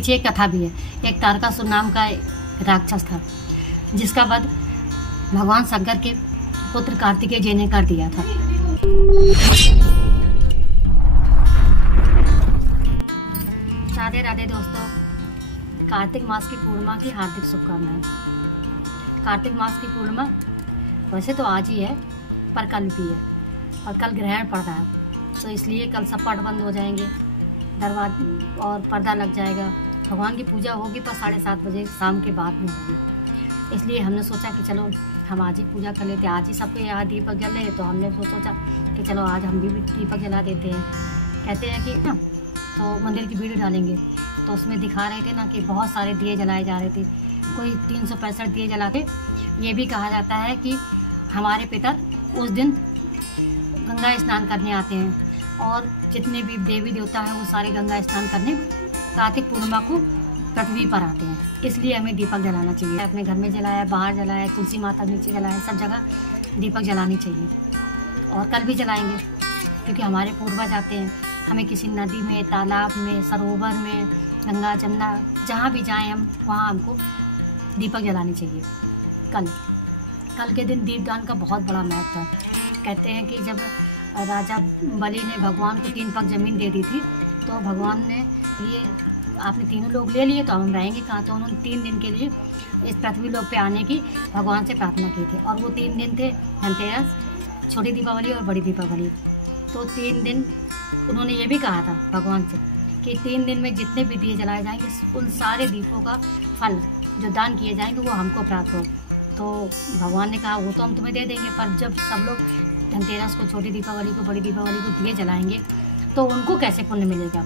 पीछे एक कथा भी है। एक तारकासुर नाम का राक्षस था जिसका वध भगवान शंकर के पुत्र कार्तिकेय जी ने कर दिया था। राधे राधे दोस्तों, कार्तिक मास की पूर्णिमा की हार्दिक शुभकामनाएं। कार्तिक मास की पूर्णिमा वैसे तो आज ही है, पर कल भी है, और कल ग्रहण पड़ रहा है, तो इसलिए कल सब पट बंद हो जाएंगे, दरवाजा और पर्दा लग जाएगा। भगवान की पूजा होगी पर 7:30 बजे शाम के बाद में होगी। इसलिए हमने सोचा कि चलो हम आज ही पूजा कर लेते हैं। आज ही सबके यहाँ दीपक जल रहे, तो हमने सोचा कि चलो आज हम भी दीपक जला देते हैं। कहते हैं कि ना, तो मंदिर की वीडियो डालेंगे, तो उसमें दिखा रहे थे ना कि बहुत सारे दिए जलाए जा रहे थे। कोई 365 दिए जलाते। ये भी कहा जाता है कि हमारे पितर उस दिन गंगा स्नान करने आते हैं, और जितने भी देवी देवता हैं वो सारे गंगा स्नान करने कार्तिक पूर्णिमा को पृथ्वी पर आते हैं। इसलिए हमें दीपक जलाना चाहिए। अपने घर में जलाया, बाहर जलाया, तुलसी माता नीचे जलाया, सब जगह दीपक जलानी चाहिए। और कल भी जलाएंगे, क्योंकि हमारे पूर्वज आते हैं। हमें किसी नदी में, तालाब में, सरोवर में, गंगा जमुना जहाँ भी जाएं हम, वहाँ हमको दीपक जलानी चाहिए। कल के दिन दीपदान का बहुत बड़ा महत्व है। कहते हैं कि जब राजा बलि ने भगवान को 3 पग जमीन दे दी थी, तो भगवान ने ये आपने तीनों लोग ले लिए तो हम रहेंगे कहाँ, तो उन्होंने 3 दिन के लिए इस पृथ्वी लोक पे आने की भगवान से प्रार्थना की थी। और वो 3 दिन थे धनतेरस, छोटी दीपावली और बड़ी दीपावली। तो 3 दिन उन्होंने ये भी कहा था भगवान से कि 3 दिन में जितने भी दिए जलाए जाएंगे, उन सारे दीपों का फल जो दान किए जाएंगे वो हमको प्राप्त हो। तो भगवान ने कहा वो तो हम तुम्हें दे देंगे, पर जब सब लोग धनतेरस को, छोटी दीपावली को, बड़ी दीपावली को दिए जलाएंगे तो उनको कैसे पुण्य मिलेगा।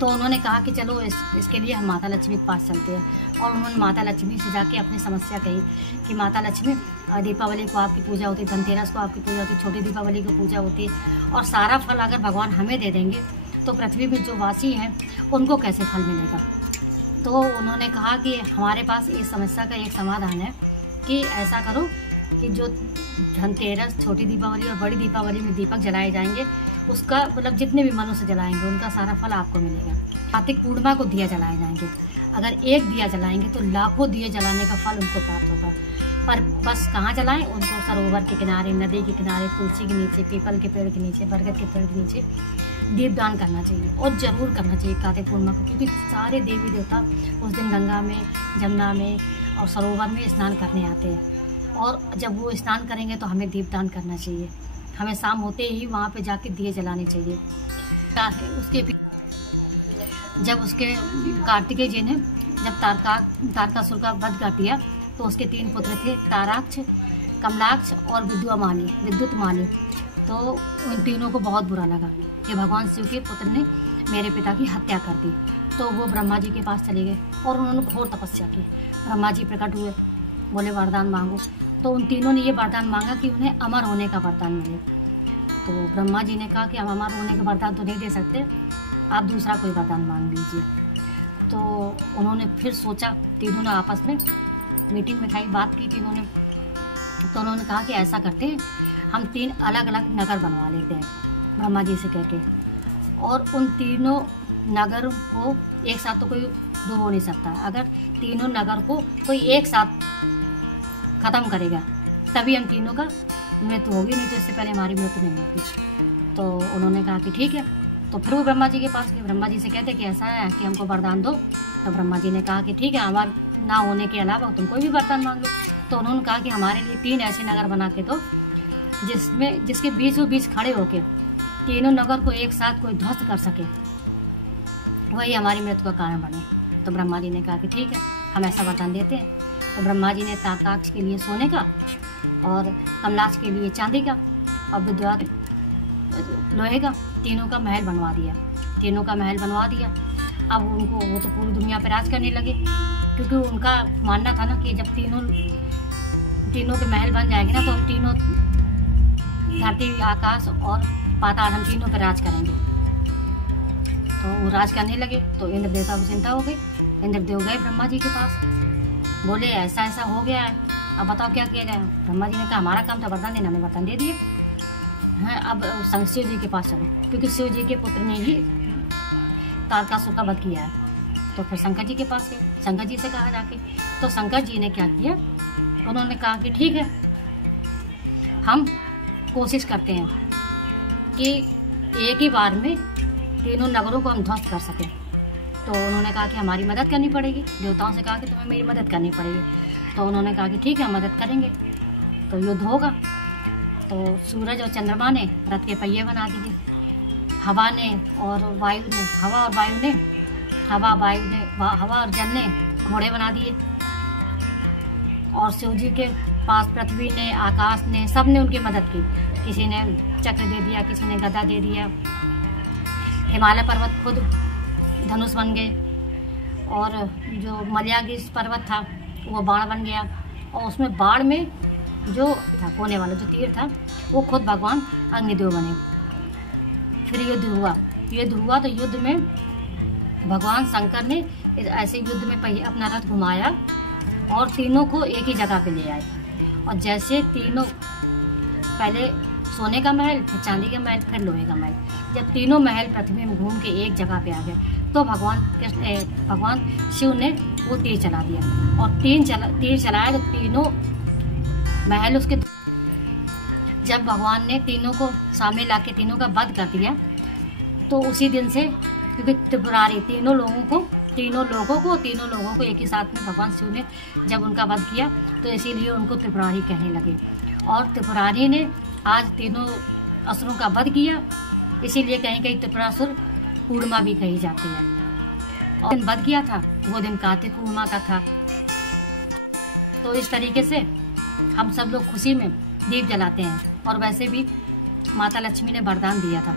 तो उन्होंने कहा कि चलो इसके लिए हम माता लक्ष्मी के पास चलते हैं। और उन्होंने माता लक्ष्मी से जाके अपनी समस्या कही कि माता लक्ष्मी, दीपावली को आपकी पूजा होती, धनतेरस को आपकी पूजा होती, छोटी दीपावली को पूजा होती, और सारा फल अगर भगवान हमें दे देंगे तो पृथ्वी में जो वासी हैं उनको कैसे फल मिलेगा। तो उन्होंने कहा कि हमारे पास इस समस्या का एक समाधान है कि ऐसा करो कि जो धनतेरस, छोटी दीपावली और बड़ी दीपावली में दीपक जलाए जाएंगे, उसका मतलब जितने भी मनुष्य जलाएंगे उनका सारा फल आपको मिलेगा। कार्तिक पूर्णिमा को दिया जलाए जाएंगे। अगर एक दिया जलाएंगे तो लाखों दिए जलाने का फल उनको प्राप्त होगा। पर बस कहाँ जलाएं? उनको सरोवर के किनारे, नदी के किनारे, तुलसी के नीचे, पीपल के पेड़ के नीचे, बरगद के पेड़ के नीचे दीपदान करना चाहिए। और ज़रूर करना चाहिए कार्तिक पूर्णिमा को, क्योंकि सारे देवी देवता उस दिन गंगा में, जमुना में और सरोवर में स्नान करने आते हैं। और जब वो स्नान करेंगे तो हमें दीपदान करना चाहिए। हमें शाम होते ही वहाँ पे जाके दिए जलाने चाहिए। उसके जब उसके कार्तिकेय जी ने जब तारकासुर का वध कर दिया, तो उसके 3 पुत्र थे, ताराक्ष, कमलाक्ष और विद्युतमाली। तो उन तीनों को बहुत बुरा लगा कि भगवान शिव के पुत्र ने मेरे पिता की हत्या कर दी। तो वो ब्रह्मा जी के पास चले गए और उन्होंने घोर तपस्या की। ब्रह्मा जी प्रकट हुए, बोले वरदान मांगो। तो उन तीनों ने ये वरदान मांगा कि उन्हें अमर होने का वरदान मिले। तो ब्रह्मा जी ने कहा कि हम अमर होने का वरदान तो नहीं दे सकते, आप दूसरा कोई वरदान मांग लीजिए। तो उन्होंने फिर सोचा, तीनों ने आपस में मीटिंग में खाई, बात की तीनों ने। तो उन्होंने कहा कि ऐसा करते हैं, हम 3 अलग अलग नगर बनवा लेते हैं ब्रह्मा जी से कह के। और उन तीनों नगर को एक साथ तो कोई दो हो नहीं सकता। अगर तीनों नगर को कोई एक साथ ख़त्म करेगा तभी हम तीनों का मृत्यु होगी, नहीं तो इससे पहले हमारी मृत्यु नहीं होगी। तो उन्होंने कहा कि ठीक है। तो फिर वो ब्रह्मा जी के पास गए। ब्रह्मा जी से कहते कि ऐसा है कि हमको वरदान दो। तो ब्रह्मा जी ने कहा कि ठीक है, हमारा ना होने के अलावा तुम कोई भी वरदान मांग लो। तो उन्होंने कहा कि हमारे लिए 3 ऐसे नगर बना के दो जिसके बीचों बीच खड़े होके तीनों नगर को एक साथ कोई ध्वस्त कर सके, वही हमारी मृत्यु का कारण बने। तो ब्रह्मा जी ने कहा कि ठीक है, हम ऐसा वरदान देते हैं। तो ब्रह्मा जी ने तारकाक्ष के लिए सोने का, और कमलाक्ष के लिए चांदी का, और विद्युत लोहे का, तीनों का महल बनवा दिया। अब उनको वो तो पूरी दुनिया पर राज करने लगे, क्योंकि उनका मानना था ना कि जब तीनों के महल बन जाएंगे ना, तो हम तीनों धरती, आकाश और पाताल, हम तीनों पर राज करेंगे। तो वो राज करने लगे। तो इंद्र देवता को चिंता हो गई। इंद्रदेव गए ब्रह्मा जी के पास, बोले ऐसा ऐसा हो गया है, अब बताओ क्या किया जाए। ब्रह्मा जी ने कहा हमारा काम था वरदान देना, हमने वरदान दे दिए हैं। अब शिव जी के पास चलो, क्योंकि शिव जी के पुत्र ने ही तारकासुर का वध किया है। तो फिर शंकर जी के पास गए, शंकर जी से कहा जाके। तो शंकर जी ने क्या किया, उन्होंने कहा कि ठीक है, हम कोशिश करते हैं कि एक ही बार में तीनों नगरों को हम ध्वस्त कर सकें। तो उन्होंने कहा कि हमारी मदद करनी पड़ेगी, देवताओं से कहा कि तुम्हें मेरी मदद करनी पड़ेगी। तो उन्होंने कहा कि ठीक है, हम मदद करेंगे, तो युद्ध होगा। तो सूरज और चंद्रमा ने रथ के पहिए बना दिए, हवा और जल ने घोड़े बना दिए, और शिव जी के पास पृथ्वी ने, आकाश ने, सब ने उनकी मदद की। किसी ने चक्र दे दिया, किसी ने गदा दे दिया। हिमालय पर्वत खुद धनुष बन गए, और जो मलयागिरी पर्वत था वो बाण बन गया, और उसमें बाण में जो था कोने वाला जो तीर था वो खुद भगवान अग्निदेव बने। फिर युद्ध हुआ तो युद्ध में भगवान शंकर ने ऐसे युद्ध में अपना रथ घुमाया और तीनों को एक ही जगह पे ले आए। और जैसे तीनों, पहले सोने का महल, फिर चांदी का महल, फिर लोहे का महल, जब तीनों महल पृथ्वी में घूम के एक जगह पे आ गए तो भगवान शिव ने वो तीर चला दिया, और तीर चलाया तो तीनों महल उसके। जब भगवान ने तीनों को सामने लाके तीनों का वध कर दिया, तो उसी दिन से, क्योंकि त्रिपुरारी तीनों लोगों को एक ही साथ में भगवान शिव ने जब उनका वध किया, तो इसीलिए उनको त्रिपुरारी कहने लगे। और त्रिपुरारी ने आज तीनों असुरों का वध किया, इसीलिए कहीं त्रिपुरासुर पूर्णिमा भी कही जाती है। और दिन वध किया था वो दिन कार्तिक पूर्णिमा का था। तो इस तरीके से हम सब लोग खुशी में दीप जलाते हैं। और वैसे भी माता लक्ष्मी ने वरदान दिया था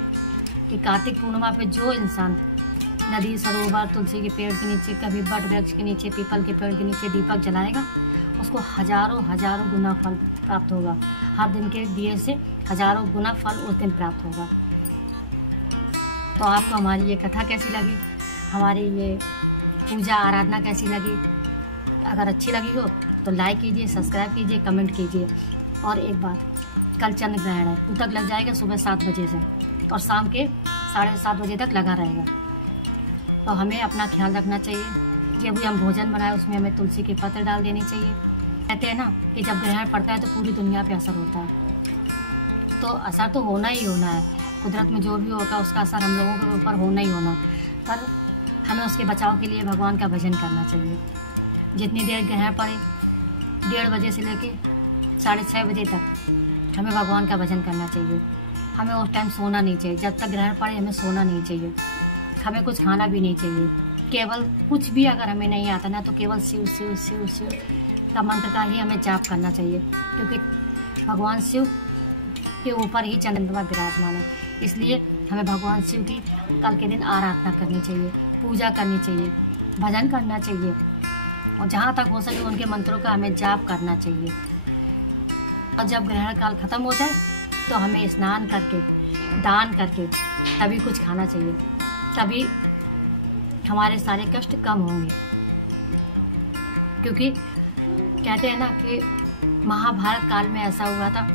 कि कार्तिक पूर्णिमा पे जो इंसान नदी, सरोवर, तुलसी के पेड़ के नीचे, कभी वट वृक्ष के नीचे, पीपल के पेड़ के नीचे दीपक जलाएगा, उसको हजारों गुना फल प्राप्त होगा। हर दिन के दिए से हजारों गुना फल उस दिन प्राप्त होगा। तो आपको हमारी ये कथा कैसी लगी, हमारी ये पूजा आराधना कैसी लगी? अगर अच्छी लगी हो तो लाइक कीजिए, सब्सक्राइब कीजिए, कमेंट कीजिए। और एक बात, कल चंद्र ग्रहण है, तब तक लग जाएगा सुबह 7 बजे से, और शाम के 7:30 बजे तक लगा रहेगा। तो हमें अपना ख्याल रखना चाहिए। जब भी हम भोजन बनाए उसमें हमें तुलसी के पत्र डाल देने चाहिए। कहते हैं ना कि जब ग्रहण पड़ता है तो पूरी दुनिया पे असर होता है, तो असर तो होना ही होना है। कुदरत में जो भी होगा उसका असर हम लोगों के ऊपर होना ही होना, पर हमें उसके बचाव के लिए भगवान का भजन करना चाहिए। जितनी देर ग्रहण पड़े, 1:30 बजे से लेके 6:30 बजे तक हमें भगवान का भजन करना चाहिए। हमें उस टाइम सोना नहीं चाहिए, जब तक ग्रहण पड़े हमें सोना नहीं चाहिए। हमें कुछ खाना भी नहीं चाहिए। केवल कुछ भी अगर हमें नहीं आता ना, तो केवल शिव शिव शिव शिव का मंत्र का ही हमें जाप करना चाहिए, क्योंकि भगवान शिव के ऊपर ही चंद्रमा विराजमान है। इसलिए हमें भगवान शिव की कल के दिन आराधना करनी चाहिए, पूजा करनी चाहिए, भजन करना चाहिए, और जहाँ तक हो सके उनके मंत्रों का हमें जाप करना चाहिए। और जब ग्रहण काल खत्म हो जाए तो हमें स्नान करके, दान करके तभी कुछ खाना चाहिए, तभी हमारे सारे कष्ट कम होंगे। क्योंकि कहते हैं ना कि महाभारत काल में ऐसा हुआ था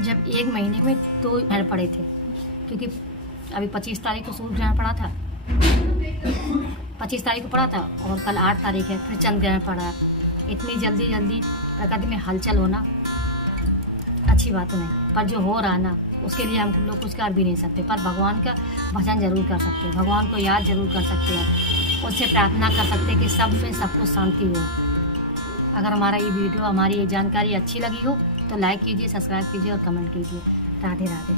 जब 1 महीने में 2 ग्रहण पड़े थे। क्योंकि अभी 25 तारीख को सूर्य ग्रहण पड़ा था, 25 तारीख को पड़ा था, और कल 8 तारीख है, फिर चंद्र ग्रहण पड़ा है। इतनी जल्दी प्रकृति में हलचल होना अच्छी बात नहीं, पर जो हो रहा ना उसके लिए हम लोग कुछ कर भी नहीं सकते। पर भगवान का भजन जरूर कर सकते हैं, भगवान को याद जरूर कर सकते हैं, उससे प्रार्थना कर सकते हैं कि सब में सबको शांति हो। अगर हमारा ये वीडियो, हमारी ये जानकारी अच्छी लगी हो तो लाइक कीजिए, सब्सक्राइब कीजिए और कमेंट कीजिए। राधे राधे।